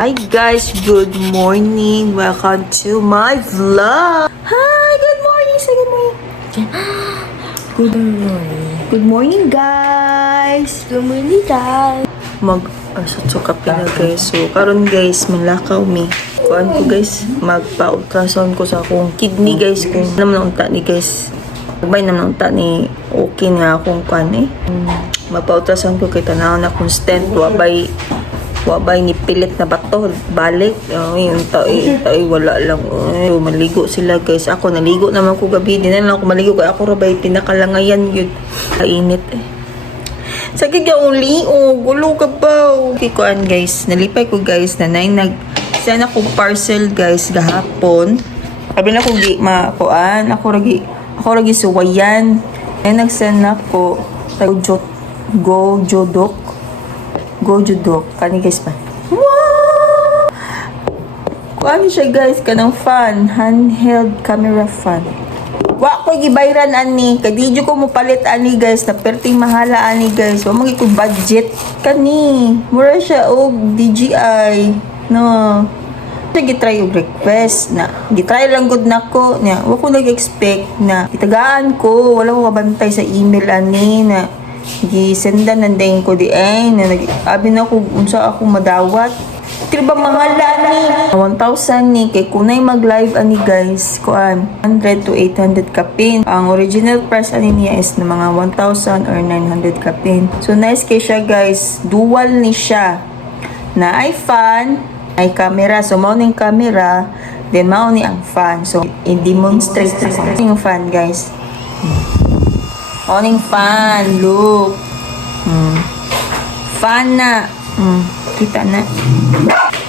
Hi guys, good morning. Welcome to my vlog. Hi, good morning. Say good morning. Good morning. Good morning guys. Good morning, guys. Suka pila guys. So, karon guys, malakaw mi. Kuan ko guys, magpa-ultrasound ko sa akong kidney guys. Kung naman unta ni guys. May naman unta ni okay nga akong kuan eh. Magpa-ultrasound ko kay tanaw na constant. Wabay ni pilit na bato balik yung tayo wala lang maligo sila guys. Ako naligo naman ko gabi din lang ako maligo kay ako rabay pinakalangayan yun kainit sakit ka uli gulo ka ba kikuan guys nalipay ko guys na sana ko parcel guys gahapon sabi na ko makuan ako ragi suwayan ay nagsend ako Gojodok kani guys pa. Wow! Kuan siya guys kanang fan, handheld camera fan. Wa ko gibayran ani, kadidyo ko mo palit ani guys, na perting mahala ani guys. Wa magi ko budget kani. Mura siya og DJI. No. Sa gitry og request na gitry lang gud nako nya. Wa ko nag-expect na itagaan ko, wala ko kabantay sa email ani na gisendan nandayin ko di ay na abi na ko unsa ako madawat ba mahala ni 1,000 ni kay kunay mag live ani guys kuan 100 to 800 kapin ang original price ani niya is na mga 1,000 or 900 kapin so nice kay siya guys dual ni siya na ay fan ay camera so mao ning camera then mao ni ang fan so i-demonstrate ko yung fan guys Morning fan, look. Fan na. Kita na.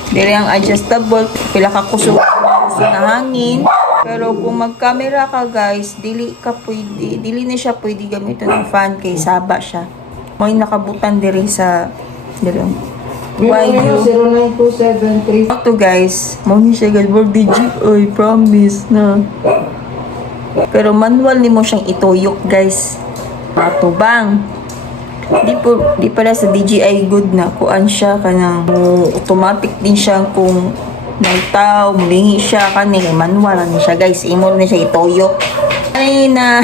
Dili ang adjustable. Pila ka kusog na hangin. Pero kung mag-camera ka guys, dili na siya pwede gamitin ng fan kay saba siya. May nakabutan diri sa diri. YU 092733. Ito guys, mo ni siya guys, DJI promise na. Pero manual ni mo siyang ituyok guys. Matubang. Di pala sa DJI good na kuan siya kanang automatic din siya kung nagtaw mulingi siya kani manual ni siya guys imo ni siya itoyo ay na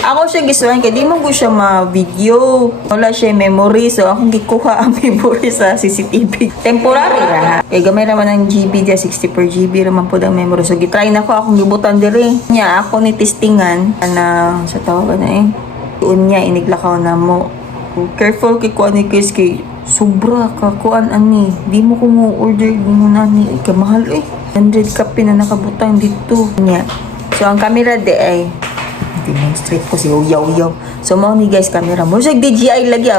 ako siya gisuan kay di mo ko siya ma-video wala siya memory so akong gikuha ang memory sa CCTV temporary ra kay gamay ra man ang GB dia 64 GB ra man pud ang memory so gitry na ko akong gibutan diri nya ako ni testingan na sa tawag na unya iniglakaw na mo careful kay kuan ni kay sobra ka kuan ani di mo ko mo order di mo na ni kamahal 100 kape na nakabutang dito nya so ang camera de ay demonstrate ko si uyaw so mao ni guys camera mo sa DJI lagi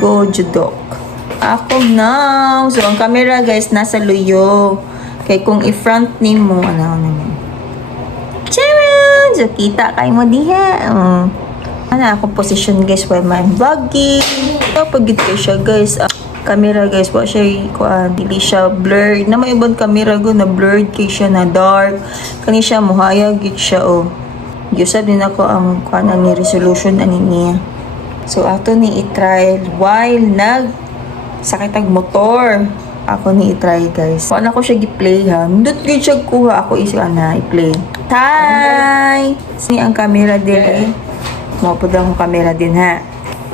Gojodok ako now so ang camera guys nasa luyo kay kung i-front ni mo ano so kita kay mo diha akong position guys while I'm vlogging pagit ko siya guys camera guys wa siya dili siya blurred na may ibang camera go na blurred kay siya na dark kani siya muhayag gid siya yusab din ako ang ni resolution ani niya so ato ni i-try while sakit ang motor ako ni i-try guys wala ko siya gi-play ha ndot gid siya kuha ako isa na i-play hi ni ang camera din mapod ang camera din ha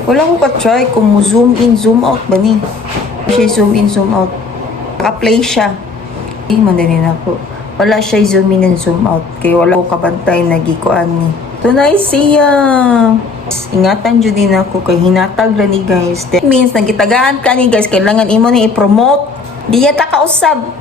wala ko ka-try kung mo zoom in zoom out ba ni siya zoom in zoom out ka-play siya hindi man din ako wala siya zoom in and zoom out kaya wala ko kabantay na gikuan ni tunay siya ingatan jud din ako kay hinatag ra ni guys that means nagitagaan ka ni guys kailangan imo ni i-promote diya ta kausab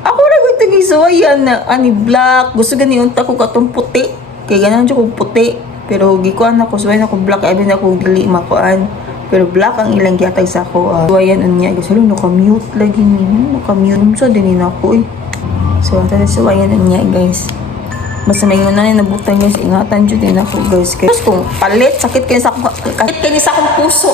ako ra gud gisuwayan na ani black gusto gani unta ko katong puti kay ganan jud ko puti pero gikuan ako suway na ko black abi na ko dili makuan pero black ang ilang gihatag sa ako suwayan unya guys no ka-mute lagi ni ka-mute sa din ako so ata suwayan unya guys basta may na nabutang guys ingatan jud din ako guys kay kung palit sakit kay sa akong puso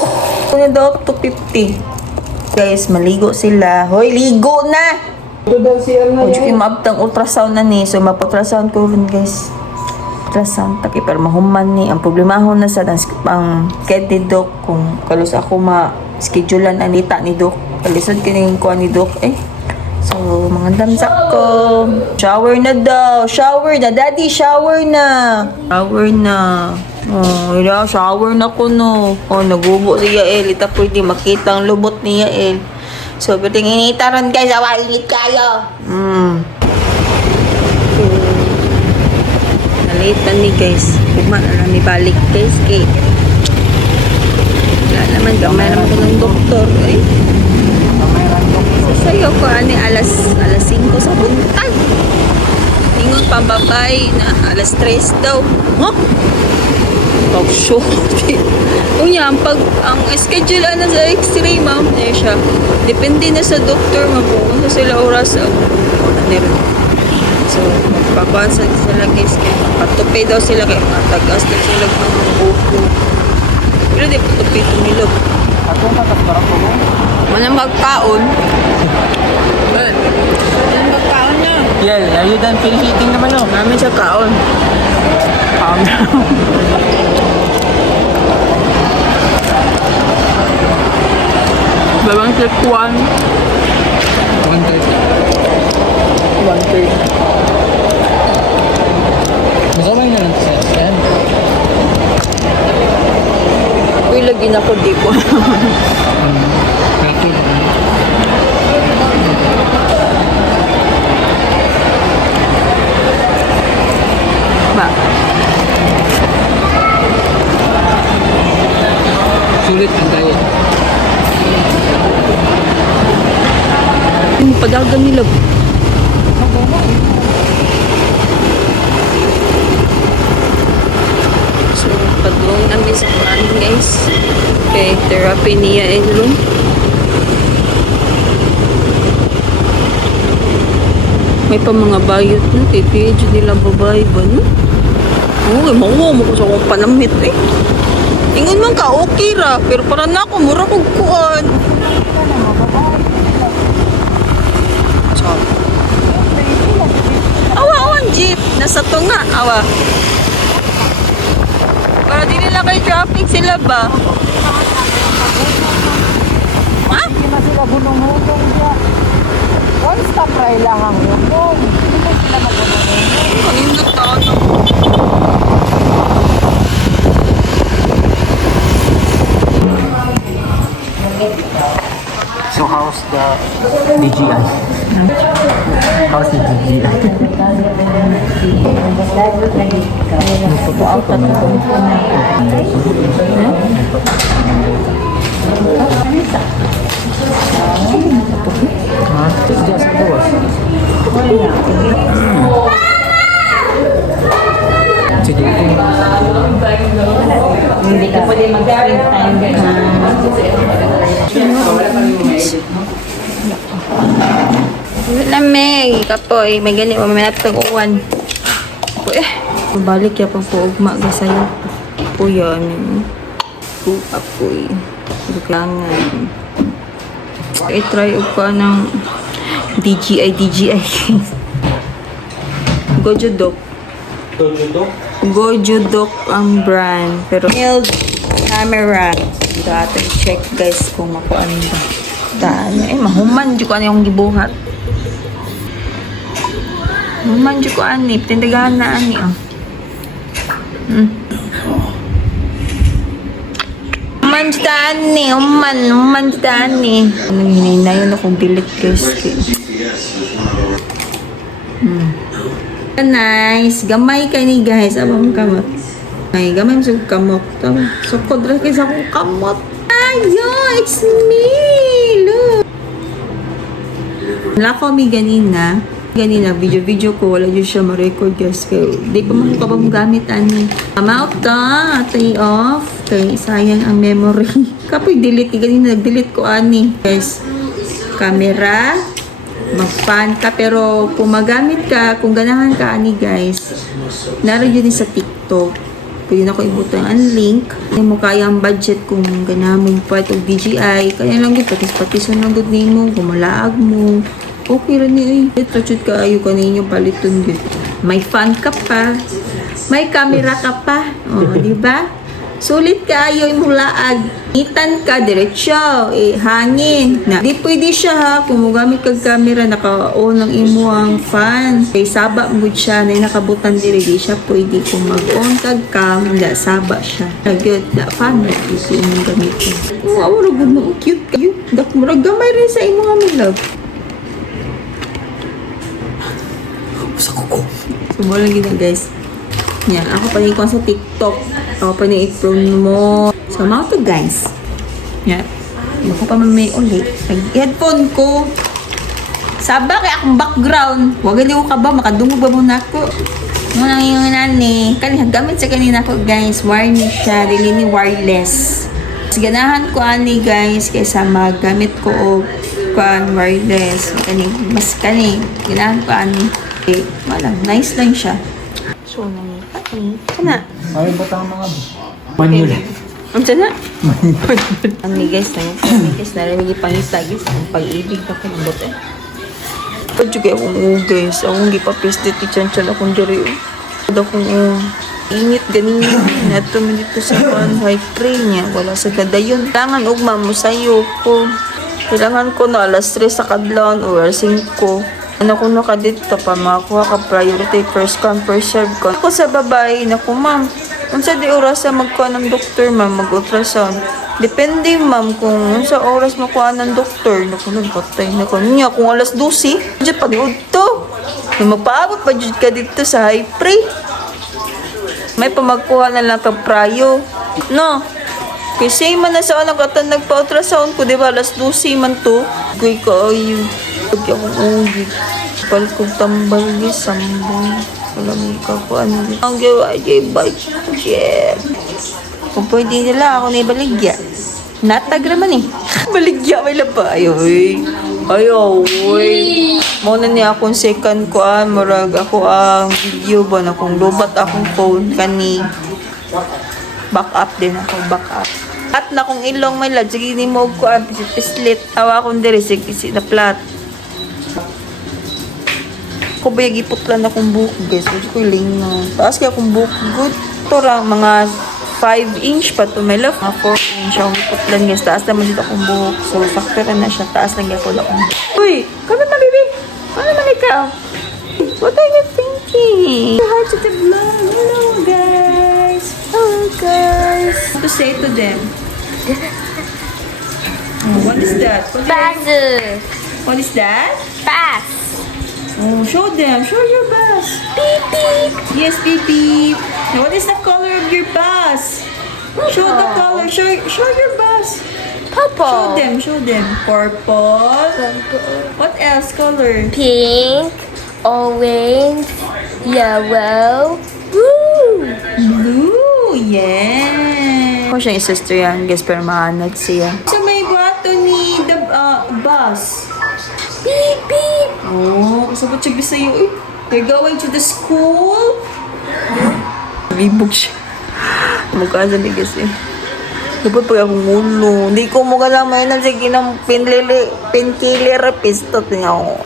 kunya daw 250 guys maligo sila hoy ligo na Ito daw si Arna Ojo maabtang ultrasound na ni. So mapa-ultrasound ko rin guys. Ultrasound taki pero mahuman ni. Ang problema ho na sa ang kedidok kung kalos ako schedulean anita ni Doc. Kalisod kining kuha ni Doc eh. So, mga damsak ko. Shower na daw. Shower na. Daddy, shower na. Shower na. Oh, shower na ko no. Oh, nagubo si Yael. Ita pwede makita ang lubot ni Yael. So, pwede initaran guys. Awainit kayo. So, nalitan ni guys. Kuma na lang balik guys. Eh. Wala naman. Gamay naman ko ng doktor. Eh. Sayo ko ani alas 5 sa buntag. Ingon pambabay na alas 3 daw. Huh? Oh, shoot. Unya, ang schedule na sa x-ray, ma'am, na siya. Depende na sa doktor, ma'am. Kung sa sila oras, so, magpapansa sila, guys. Patupay daw sila, kaya matagas daw sila ng buko. Pero di patupay tumilog. Ako matasbarang ko mo. Walang magkaon. Walang magkaon niya. Yeah, are you done finish eating naman no? Namin siya kaon. Babang trip 1. 1:30. 1:30. Masabay na lang sa yan. Uy, lagi na ko di ko. Happy na. Ba? Sulit ang diet. Yung padagan nila. So, padung namin sa kuan guys. Okay, therapy niya Elon. May pa mga bayot na. Kay page nila babae ba no? Oo, makuha mo ko sa akong panamit eh. Ingon man ka, okay ra. Pero para na ako, mura kong kuan. So, awa, jeep. Nasa tunga, awa. Para di nila kay traffic sila ba? Ha? Hindi na sila bunong-hunong siya. One stop try lang ang hunong. Hindi na sila magunong-hunong. Kanindot na ano? So how's the DGI? How's the DGI? Ha? Diyan sa bawas. Sige. Hindi ka pwede mag-screen time guys. Lamig, kapoy. May gani, mamaya natin uwan. Balik ya pang puugma ga sa'yo. Puya, ano. Apoy. Kailangan. I-try ko ng DJI. Gojo Doc. Gojo Doc ang brand. Pero build camera. Dito atin check guys kung makuan ba. Daan. Mahuman dito ko ano yung gibuhat. Mahuman dito ko ani. Tindagaan na ani. Oh. Human daan ni. Human daan ni. Anong hininayon akong bilit guys. Nice. Gamay ka ni guys. Abang kamot. Ay, gamay mo sa kamot. So, kodra kayo sa akong kamot. Ayo, it's me. Look. Wala ko mi ganina, video ko, wala dyan siya ma-record guys. Kaya, di pa mo ka pa gamit, ani. Come out ta, tay off. Kaya, sayang ang memory. Kapoy, delete, ganina, nag-delete ko, ani. Guys, camera, mag-fan ka, pero kung magamit ka, kung ganahan ka, ani guys, naroon yun sa TikTok. Pwede na ko ibuto ang link. Hindi mo kaya ang budget kung ganahan mo part of DJI. Kaya lang yun, patis-patisan lang good name mo, gumalaag mo. Okay rin yun eh. Trachot ka ayo ka ninyo paliton yun. May fan ka pa. May camera ka pa. O, di ba? Sulit kayo yung laag. Itan ka, diretsyo, hangin. Na, di pwede siya ha, kung magamit kag camera, naka-on ang imuang fan. Kay saba mo siya, na nakabutan diri, di siya pwede kung mag-on kag cam, da saba siya. Nagyot, da fan, ito yung gamitin. Awara gud mo, cute kayo. Dak murag gamay rin sa imo nga love. Sa kuko. Subo lang gina guys. Yan, ako pa ko sa TikTok. Ako pa ni i-prone mo. So, mga to guys. Yan. Ako pa may ulit. Nag-headphone ko. Saba kay akong background. Huwag ko ka ba? Makadungog ba muna ako? Muna yung nani. Kanina, gamit sa kanina ko guys. Wireless siya. Dili ni wireless. Mas ganahan ko ani guys. Kaysa magamit ko o wireless. Mas ganahan ko ani. Eh, wala. Nice lang siya. So, sana. Ay, batang mga manual. Ang sana? Ang guys, narinig pangita guys. Ang pag-ibig na pinabot eh. Pwede kayo akong guys. Akong gipapis dito chan-chan akong diri. Pwede akong init ganin. Nato mo dito sa high pre niya. Wala sa gadayon. Kailangan ugma mo sa'yo ko. Kailangan ko na alas 3 sa kadlaw o alas 5. Ano ko na ka dito pa makuha ka priority first come first serve ko. Ako sa babae na ko ma'am. Unsa di oras sa magkuha ng doktor ma'am mag-ultrasound. Depende ma'am kung unsa oras makuha ng doktor. Naku nagpatay na ko niya kung alas 12. Diyan pag-ud to. Kung magpaabot pa dyan ka dito sa high pre. May pamagkuha na lang ka prayo. No. Kasi man na sa nagkatan nagpa-ultrasound ko, di ba? Alas 12 man to. Goy ka ayo. Pagki akong ugit. Palkog tambal gi sambong. Walang ka ko ano. Ang gawa jay budget. Kung pwede nila ako na ibaligya. Natag naman eh. Baligya may lapa. Ayoy. Ayoy. Muna niya akong second ko murag ako ang video ba na kung lubat akong phone kani. Back up din ako. Back up. At na kung ilong may lad. Sige ni mo ko pislit. Hawa akong diri. Sige na plat. Ko ba yung iputlan akong buhok guys. Gusto ko yung taas kaya akong buhok good. Ito lang mga 5 inch pa to my love. Mga 4 inch akong iputlan guys. Taas naman dito akong buhok. So factor na siya. Taas lang ako akong buhok. Uy! Kami na baby! Ano naman ikaw? What are you thinking? Hi to the vlog. Hello guys! Hello guys! What to say to them? What is that? What is that? Pass. Oh, show them. Show your bus. Beep, beep. Yes, beep, beep. Now, what is the color of your bus? Show the color. Show your bus. Purple. Show them. Purple. What else color? Pink. Orange. Yellow. Blue. Blue. Yeah. Kung siya yung sister yan, guys, pero maanad siya. So, may button ni the bus. Beep, beep. Oh, kasabot siya sa'yo. Eh. They're going to the school. Bibog siya. Mukha sa bigas eh. Dapat pa akong ulo. Hindi ko mo kalamay na sige ng painkiller pistot niya ako.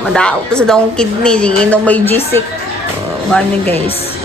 Madao pa sa daong kidney. Sige nung may G6. Ano guys.